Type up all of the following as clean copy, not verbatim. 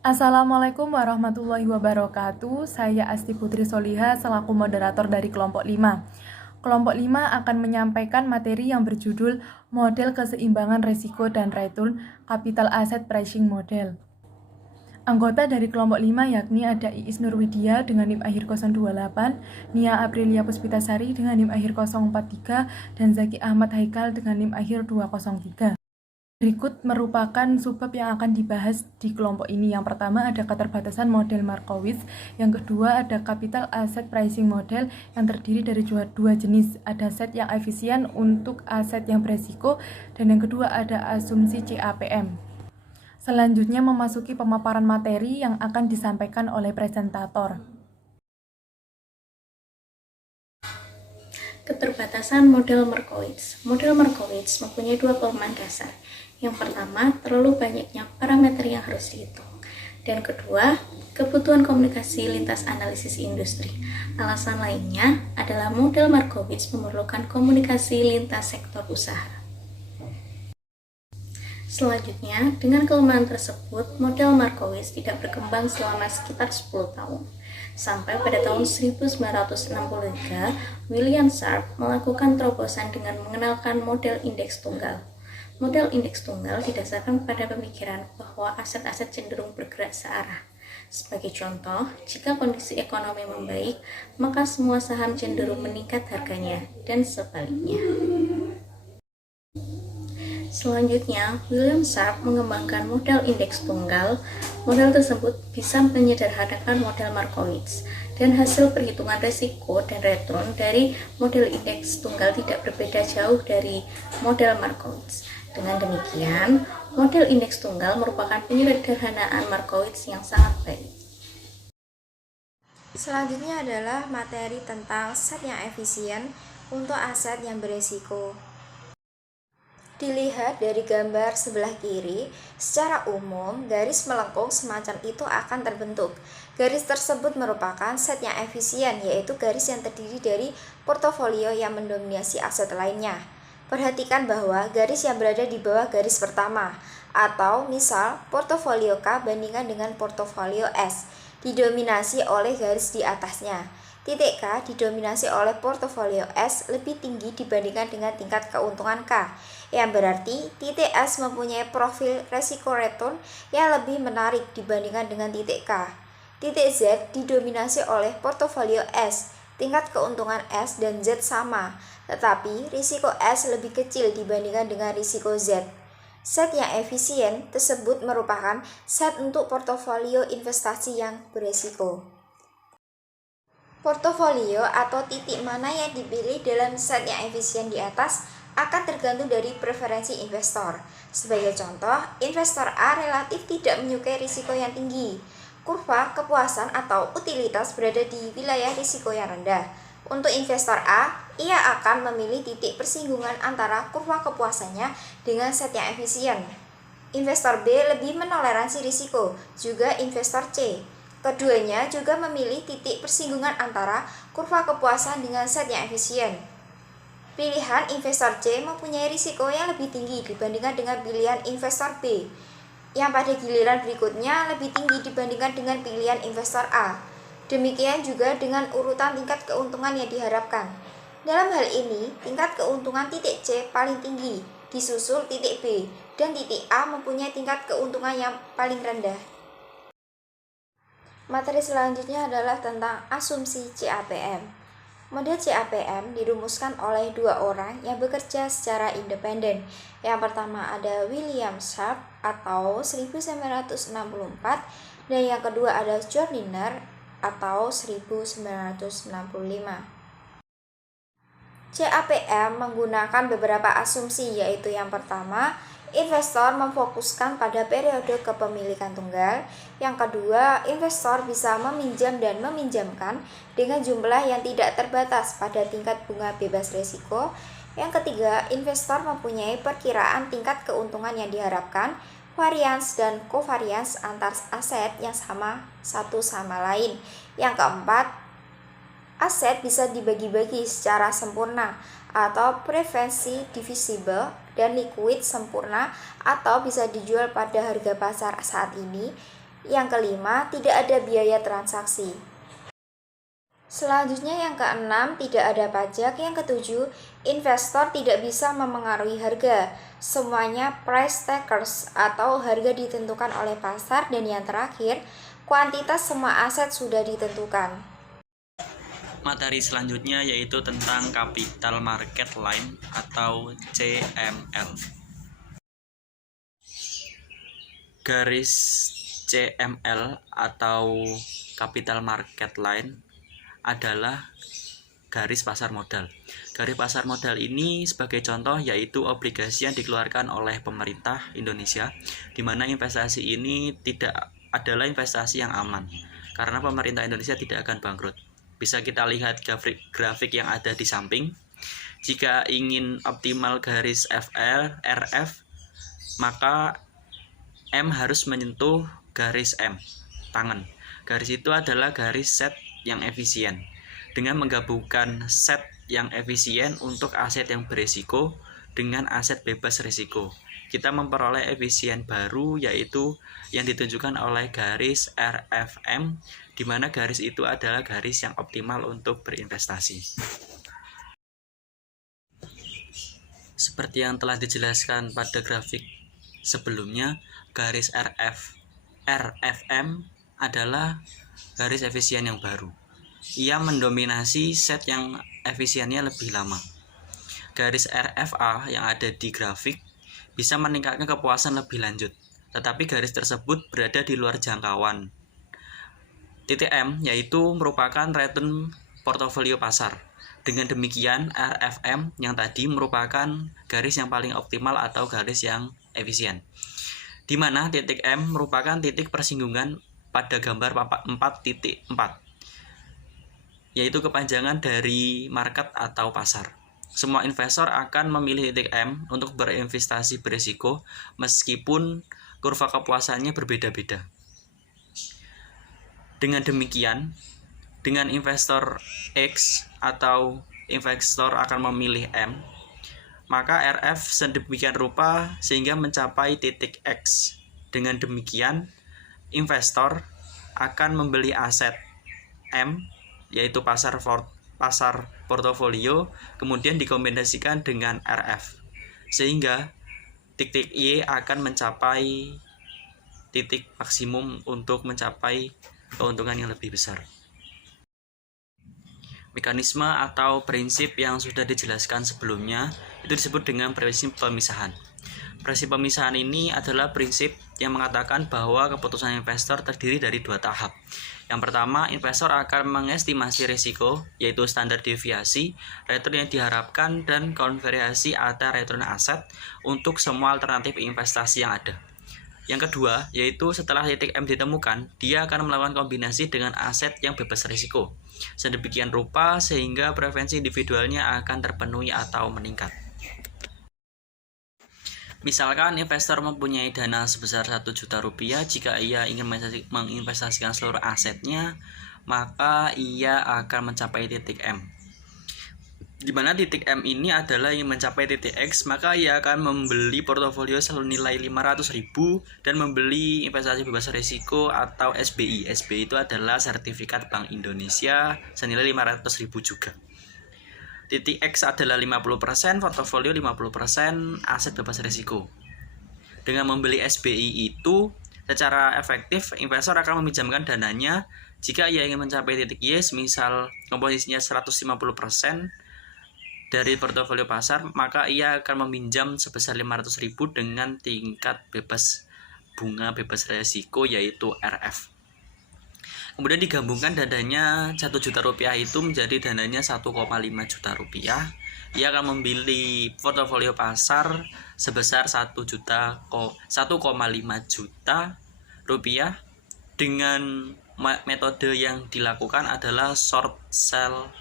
Assalamualaikum warahmatullahi wabarakatuh. Saya Asti Putri Soliha selaku moderator dari kelompok 5. Kelompok 5 akan menyampaikan materi yang berjudul Model Keseimbangan Risiko dan Return Capital Asset Pricing Model. Anggota dari kelompok 5 yakni ada Iis Nurwidia dengan NIM akhir 028, Nia Aprilia Puspitasari dengan NIM akhir 043, dan Zaki Ahmad Haikal dengan NIM akhir 203. Berikut merupakan subbab yang akan dibahas di kelompok ini. Yang pertama ada keterbatasan model Markowitz, yang kedua ada capital asset pricing model yang terdiri dari dua jenis, ada set yang efisien untuk aset yang beresiko, dan yang kedua ada asumsi CAPM. Selanjutnya memasuki pemaparan materi yang akan disampaikan oleh presentator. Keterbatasan model Markowitz. Model Markowitz mempunyai dua kelemahan dasar. Yang pertama, terlalu banyaknya parameter yang harus dihitung. Dan kedua, kebutuhan komunikasi lintas analisis industri. Alasan lainnya adalah model Markowitz memerlukan komunikasi lintas sektor usaha. Selanjutnya, dengan kelemahan tersebut, model Markowitz tidak berkembang selama sekitar 10 tahun. Sampai pada tahun 1963, William Sharpe melakukan terobosan dengan mengenalkan model indeks tunggal. Model indeks tunggal didasarkan pada pemikiran bahwa aset-aset cenderung bergerak searah. Sebagai contoh, jika kondisi ekonomi membaik, maka semua saham cenderung meningkat harganya, dan sebaliknya. Selanjutnya, William Sharpe mengembangkan model indeks tunggal. Model tersebut bisa menyederhanakan model Markowitz, dan hasil perhitungan risiko dan return dari model indeks tunggal tidak berbeda jauh dari model Markowitz. Dengan demikian, model indeks tunggal merupakan penyederhanaan Markowitz yang sangat baik. Selanjutnya adalah materi tentang set yang efisien untuk aset yang beresiko. Dilihat dari gambar sebelah kiri, secara umum garis melengkung semacam itu akan terbentuk. Garis tersebut merupakan set yang efisien, yaitu garis yang terdiri dari portofolio yang mendominasi aset lainnya. Perhatikan bahwa garis yang berada di bawah garis pertama, atau misal portofolio K bandingkan dengan portofolio S, didominasi oleh garis di atasnya. Titik K didominasi oleh portofolio S lebih tinggi dibandingkan dengan tingkat keuntungan K, yang berarti titik S mempunyai profil resiko return yang lebih menarik dibandingkan dengan titik K. Titik Z didominasi oleh portofolio S, tingkat keuntungan S dan Z sama, tetapi risiko S lebih kecil dibandingkan dengan risiko Z. Set yang efisien tersebut merupakan set untuk portofolio investasi yang beresiko. Portofolio atau titik mana yang dipilih dalam set yang efisien di atas akan tergantung dari preferensi investor. Sebagai contoh, investor A relatif tidak menyukai risiko yang tinggi. Kurva kepuasan atau utilitas berada di wilayah risiko yang rendah. Untuk investor A, ia akan memilih titik persinggungan antara kurva kepuasannya dengan set yang efisien. Investor B lebih menoleransi risiko, juga investor C. Keduanya juga memilih titik persinggungan antara kurva kepuasan dengan set yang efisien. Pilihan investor C mempunyai risiko yang lebih tinggi dibandingkan dengan pilihan investor B, yang pada giliran berikutnya lebih tinggi dibandingkan dengan pilihan investor A. Demikian juga dengan urutan tingkat keuntungan yang diharapkan. Dalam hal ini, tingkat keuntungan titik C paling tinggi, disusul titik B, dan titik A mempunyai tingkat keuntungan yang paling rendah. Materi selanjutnya adalah tentang asumsi CAPM. Model CAPM dirumuskan oleh dua orang yang bekerja secara independen. Yang pertama ada William Sharpe atau 1964, dan yang kedua ada John Liner atau 1965. CAPM menggunakan beberapa asumsi, yaitu yang pertama, investor memfokuskan pada periode kepemilikan tunggal. Yang kedua, investor bisa meminjam dan meminjamkan dengan jumlah yang tidak terbatas pada tingkat bunga bebas risiko. Yang ketiga, investor mempunyai perkiraan tingkat keuntungan yang diharapkan, varians dan covariance antar aset yang sama satu sama lain. Yang keempat, aset bisa dibagi-bagi secara sempurna atau preferensi divisible, dan liquid sempurna atau bisa dijual pada harga pasar saat ini. Yang kelima, tidak ada biaya transaksi. Selanjutnya yang keenam, tidak ada pajak. Yang ketujuh, investor tidak bisa memengaruhi harga. Semuanya price takers atau harga ditentukan oleh pasar. Dan yang terakhir, kuantitas semua aset sudah ditentukan. Materi selanjutnya yaitu tentang Capital Market Line atau CML. Garis CML atau Capital Market Line adalah garis pasar modal. Garis pasar modal ini sebagai contoh yaitu obligasi yang dikeluarkan oleh pemerintah Indonesia, di mana investasi ini tidak adalah investasi yang aman karena pemerintah Indonesia tidak akan bangkrut. Bisa kita lihat grafik yang ada di samping. Jika ingin optimal garis RF, maka M harus menyentuh garis M, tangan. Garis itu adalah garis set yang efisien. Dengan menggabungkan set yang efisien untuk aset yang berisiko dengan aset bebas risiko, kita memperoleh efisien baru yaitu yang ditunjukkan oleh garis RFM, di mana garis itu adalah garis yang optimal untuk berinvestasi. Seperti yang telah dijelaskan pada grafik sebelumnya, garis RFM adalah garis efisien yang baru. Ia mendominasi set yang efisiennya lebih lama. Garis RFA yang ada di grafik bisa meningkatkan kepuasan lebih lanjut, tetapi garis tersebut berada di luar jangkauan. Titik M yaitu merupakan return portofolio pasar. Dengan demikian, RFM yang tadi merupakan garis yang paling optimal atau garis yang efisien, di mana titik M merupakan titik persinggungan pada gambar 4.4, yaitu kepanjangan dari market atau pasar. Semua investor akan memilih titik M untuk berinvestasi berisiko meskipun kurva kepuasannya berbeda-beda. Dengan demikian, dengan investor X atau investor akan memilih M, maka RF sedemikian rupa sehingga mencapai titik X. Dengan demikian, investor akan membeli aset M, yaitu pasar portofolio, kemudian dikombinasikan dengan RF, sehingga titik Y akan mencapai titik maksimum untuk mencapai keuntungan yang lebih besar. Mekanisme atau prinsip yang sudah dijelaskan sebelumnya itu disebut dengan prinsip pemisahan. Prinsip pemisahan ini adalah prinsip yang mengatakan bahwa keputusan investor terdiri dari dua tahap. Yang pertama, investor akan mengestimasi risiko, yaitu standar deviasi, return yang diharapkan, dan konversi atau return aset untuk semua alternatif investasi yang ada. Yang kedua, yaitu setelah titik M ditemukan, dia akan melakukan kombinasi dengan aset yang bebas risiko, sedemikian rupa sehingga preferensi individualnya akan terpenuhi atau meningkat. Misalkan investor mempunyai dana sebesar 1 juta rupiah, jika ia ingin menginvestasikan seluruh asetnya, maka ia akan mencapai titik M. Di mana titik M ini adalah yang mencapai titik X, maka ia akan membeli portofolio senilai 500.000 dan membeli investasi bebas risiko atau SBI. SBI itu adalah sertifikat Bank Indonesia senilai 500.000 juga. Titik X adalah 50%, portofolio 50%, aset bebas risiko. Dengan membeli SBI itu, secara efektif investor akan meminjamkan dananya. Jika ia ingin mencapai titik Y, misal komposisinya 150% dari portofolio pasar, maka ia akan meminjam sebesar 500.000 dengan tingkat bunga bebas risiko yaitu RF. Kemudian digabungkan dananya 1 juta rupiah itu menjadi dananya 1,5 juta rupiah. Ia akan membeli portofolio pasar sebesar 1,5 juta rupiah dengan metode yang dilakukan adalah short sell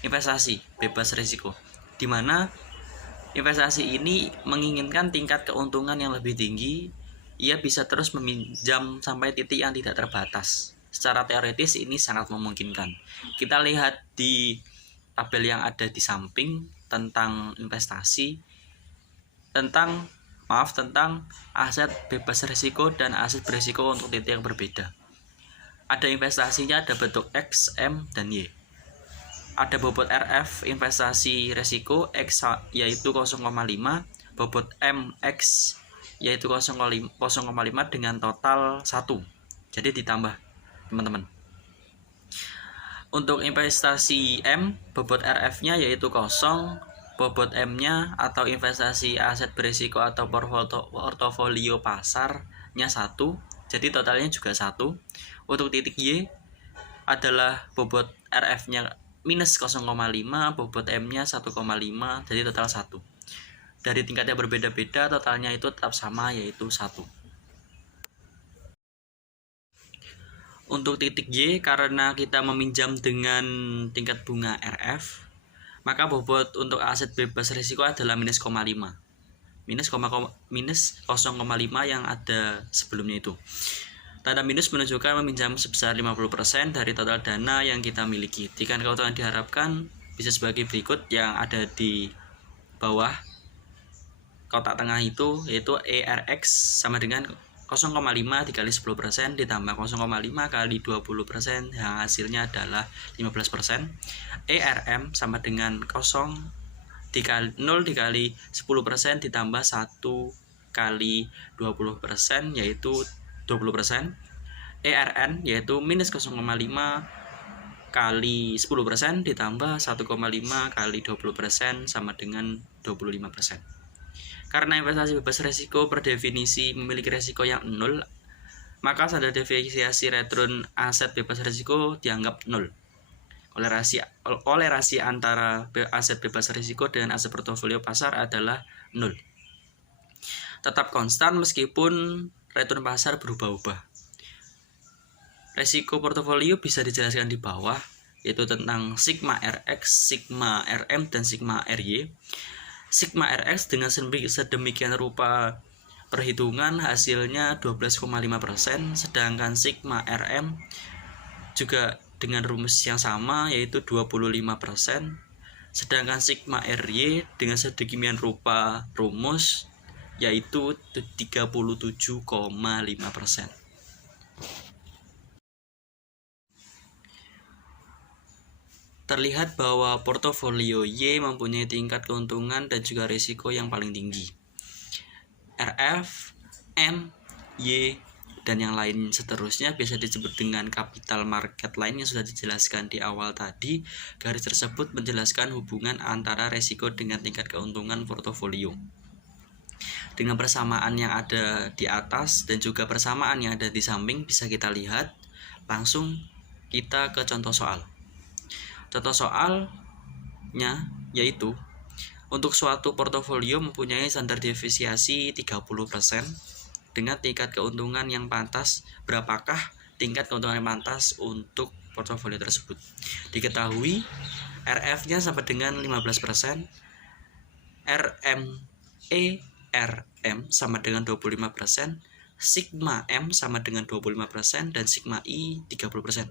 investasi bebas risiko, di mana investasi ini menginginkan tingkat keuntungan yang lebih tinggi. Ia bisa terus meminjam sampai titik yang tidak terbatas. Secara teoritis ini sangat memungkinkan. Kita lihat di tabel yang ada di samping tentang investasi, tentang tentang aset bebas risiko dan aset berisiko untuk titik yang berbeda. Ada investasinya, ada bentuk X, M, dan Y. Ada bobot RF investasi risiko X yaitu 0,5, bobot M X yaitu 0,5 dengan total 1. Jadi ditambah, teman-teman. Untuk investasi M, bobot RF-nya yaitu 0, bobot M-nya atau investasi aset berisiko atau portofolio pasarnya 1. Jadi totalnya juga 1. Untuk titik Y adalah bobot RF-nya minus 0,5, bobot M-nya 1,5, jadi total 1. Dari tingkat yang berbeda-beda, totalnya itu tetap sama, yaitu 1. Untuk titik Y, karena kita meminjam dengan tingkat bunga RF, maka bobot untuk aset bebas risiko adalah minus 0,5. Minus 0,5 yang ada sebelumnya itu. Tanda minus menunjukkan meminjam sebesar 50% dari total dana yang kita miliki. Tingkat keuntungan diharapkan bisa sebagai berikut yang ada di bawah kotak tengah itu, yaitu ERX sama dengan 0,5 dikali 10% ditambah 0,5 kali 20% yang hasilnya adalah 15%. ERM sama dengan 0 dikali 10% ditambah 1 kali 20% yaitu 20%. ERN yaitu minus 0,5 kali 10% ditambah 1,5 kali 20% sama dengan 25%. Karena investasi bebas risiko per definisi memiliki risiko yang 0, maka standar deviasi return aset bebas risiko dianggap 0. Kolerasi antara aset bebas risiko dengan aset portofolio pasar adalah 0. Tetap konstan meskipun return pasar berubah-ubah. Resiko portofolio bisa dijelaskan di bawah, yaitu tentang sigma RX, sigma RM, dan sigma RY. Sigma RX dengan sedemikian rupa perhitungan hasilnya 12,5%, sedangkan sigma RM juga dengan rumus yang sama yaitu 25%, sedangkan sigma RY dengan sedemikian rupa rumus yaitu 37,5%. Terlihat bahwa portofolio Y mempunyai tingkat keuntungan dan juga risiko yang paling tinggi. RF, M, Y, dan yang lain seterusnya biasa disebut dengan capital market line yang sudah dijelaskan di awal tadi. Garis tersebut menjelaskan hubungan antara risiko dengan tingkat keuntungan portofolio. Dengan persamaan yang ada di atas dan juga persamaan yang ada di samping bisa kita lihat. Langsung kita ke contoh soal. Contoh soalnya yaitu untuk suatu portofolio mempunyai standar deviasi 30% dengan tingkat keuntungan yang pantas. Berapakah tingkat keuntungan yang pantas untuk portofolio tersebut? Diketahui RF-nya sama dengan 15%, RM sama dengan 25%, sigma M sama dengan 25%, dan sigma I 30%.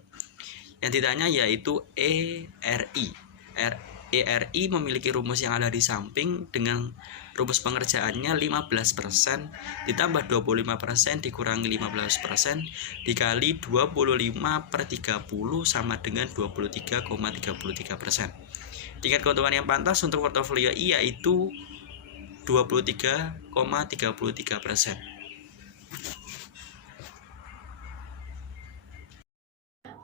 Yang ditanya yaitu ERI. ERI memiliki rumus yang ada di samping dengan rumus pengerjaannya 15% ditambah 25% dikurangi 15% dikali 25/30 sama dengan 23,33%. Tingkat keuntungan yang pantas untuk portofolio I yaitu 23,33%.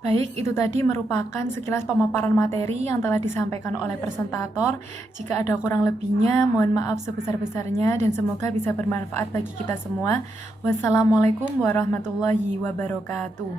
Baik, itu tadi merupakan sekilas pemaparan materi yang telah disampaikan oleh presentator. Jika ada kurang lebihnya, mohon maaf sebesar-besarnya dan semoga bisa bermanfaat bagi kita semua. Wassalamualaikum warahmatullahi wabarakatuh.